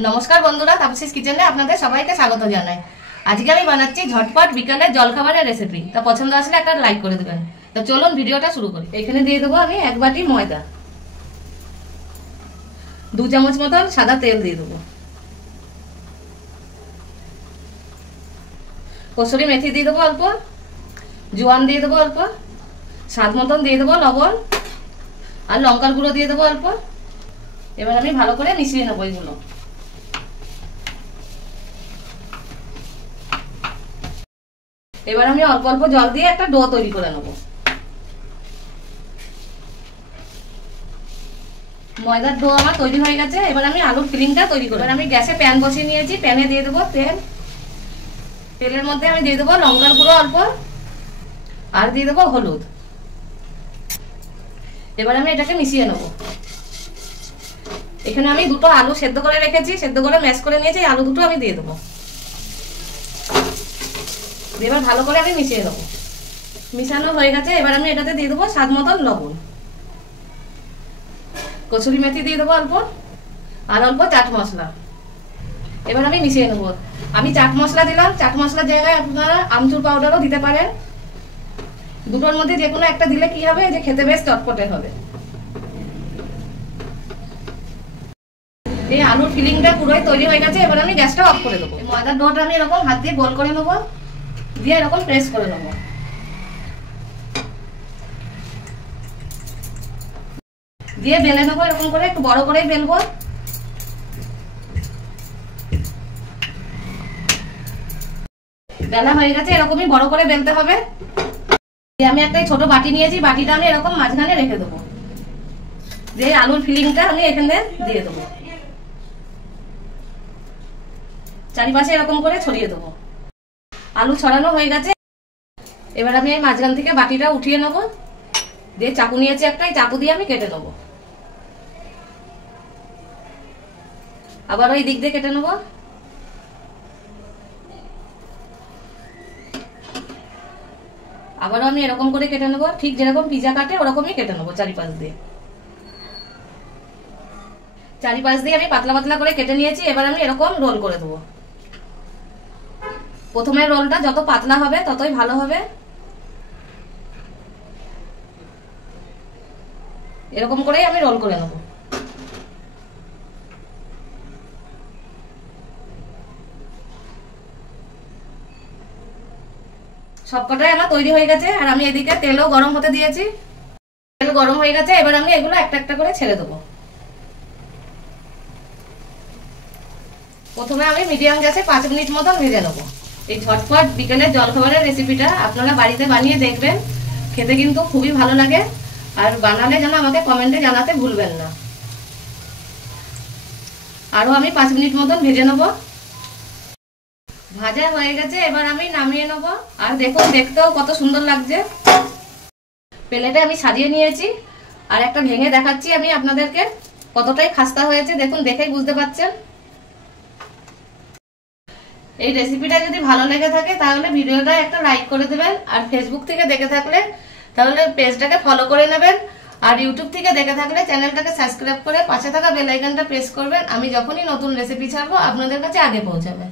नमस्कार बंधुरा तापसीस किचेने आपनादेर सबाइके स्वागत जानाई। आजके आमि बानाच्छि झटपट बिकालेर जलखाबारेर रेसिपि। तो पछंद आसले एकटा लाइक करे दिबेन। तो चलुन भिडियोटा शुरू करी। एखाने दिये देबो आमि एक बाटी मयदा, 2 चामच मतन सादा तेल दिये देबो, कसुरी मेथी दिये देबो अल्प, जोयान दिये देबो अल्प, स्वाद मतन दिये देबो लवण और लंकार गुঁড়ো दिये देबो अल्प। एबार आमि भालो करे मिशिয়ে নেব এগুলো। এবার আমি অল্প অল্প জল দিয়ে একটা ডো তৈরি করে নেব। ময়দার ডো আমার তৈরি হয়ে গেছে। এবার আমি আলুর ফিলিংটা তৈরি করব। এবার আমি গ্যাসে প্যান বসিয়ে নিয়েছি, প্যানে দিয়ে দেব তেল। তেলের মধ্যে আমি দিয়ে দেব লঙ্কার গুঁড়ো অল্প আর দিয়ে দেব হলুদ। এবার আমি এটাকে মিশিয়ে নেব। এখানে আমি দুটো আলু সেদ্ধ করে রেখেছি, সেদ্ধ করে ম্যাশ করে নিয়েছি, আলু দুটো আমি দিয়ে দেব। এবার ভালো করে আমি মিশিয়ে নেব। মিশানো হয়ে গেছে। এবার আমি এটাতে দিয়ে দেবো স্বাদ মতন লবণ, কসুরি মেথি দিয়ে দেবো অল্প আর অল্প চাট মশলা। এবার আমি মিশিয়ে নেব। আমি চাট মশলা দিলাম, চাট মশলার জায়গায় আপনারা আমচুর পাউডারও দিতে পারেন। দুটোর মধ্যে যে কোনো একটা দিলে কি হবে, যে খেতে বেশ চটপটে হবে। এই আলুর ফিলিংটা পুরোই তৈরি হয়ে গেছে। এবার আমি গ্যাসটা অফ করে দেবো। ময়দার ডোটা আমি এরকম হাত দিয়ে গোল করে নেবো, দিয়ে এরকম প্রেস করে নেব। দিয়ে বেলে নেবো এরকম করে, একটু বড় করেই বেলবো। বেলা হয়ে গেছে, এরকমই বড় করে বেলতে হবে। আমি একটা ছোট বাটি নিয়েছি, বাটিটা আমি এরকম মাঝখানে রেখে দেবো। দিয়ে আলুর ফিলিংটা আমি এখানে দিয়ে দেবো, চারিপাশে এরকম করে ছড়িয়ে দেবো। আলু ছড়ানো হয়ে গেছে। এবার আমি এই মাঝখান থেকে বাটিটা উঠিয়ে নেব। দিয়ে চাকু নিয়েছি একটা, চাকু দিয়ে আমি কেটে নেব। আবার ওই দিক দিয়ে কেটে নেব। আবারও আমি এরকম করে কেটে নেব, ঠিক যেরকম পিজা কাটে ওরকমই কেটে নেব। চারিপাশ দিয়ে আমি পাতলা পাতলা করে কেটে নিয়েছি। এবার আমি এরকম রোল করে দেবো। প্রথমে রোলটা যত পাতলা হবে ততই ভালো হবে। এরকম করেই আমি রোল করে নেব। সবকটাই আমার তৈরি হয়ে গেছে। আর আমি এদিকে তেলও গরম হতে দিয়েছি। তেল গরম হয়ে গেছে। এবার আমি এগুলো একটা একটা করে ছেড়ে দেবো। প্রথমে আমি মিডিয়াম গ্যাসে 5 মিনিট মতন ভেজে নেবো। এই ঝটপট বিকেলের জলখাবারের রেসিপিটা আপনারা বাড়িতে বানিয়ে দেখবেন, খেতে কিন্তু খুবই ভালো লাগে। আর বানালে যেন আমাকে কমেন্টে জানাতে ভুলবেন না। আরও আমি 5 মিনিট মতন ভেজে নেব। ভাজা হয়ে গেছে। এবার আমি নামিয়ে নেব। আর দেখুন, দেখতেও কত সুন্দর লাগছে। প্লেটে আমি সাজিয়ে নিয়েছি। আর একটা ভেঙে দেখাচ্ছি আমি আপনাদেরকে কতটাই খাস্তা হয়েছে। দেখুন, দেখেই বুঝতে পারছেন। এই রেসিপিটা যদি ভালো লেগে থাকে তাহলে ভিডিওটা একটা লাইক করে দেবেন। আর ফেসবুক থেকে দেখে থাকলে তাহলে পেজটাকে ফলো করে নেবেন। আর ইউটিউব থেকে দেখে থাকলে চ্যানেলটাকে সাবস্ক্রাইব করে পাশে থাকা বেল আইকনটা প্রেস করবেন। আমি যখনই নতুন রেসিপি ছাড়বো আপনাদের কাছে আগে পৌঁছাবে।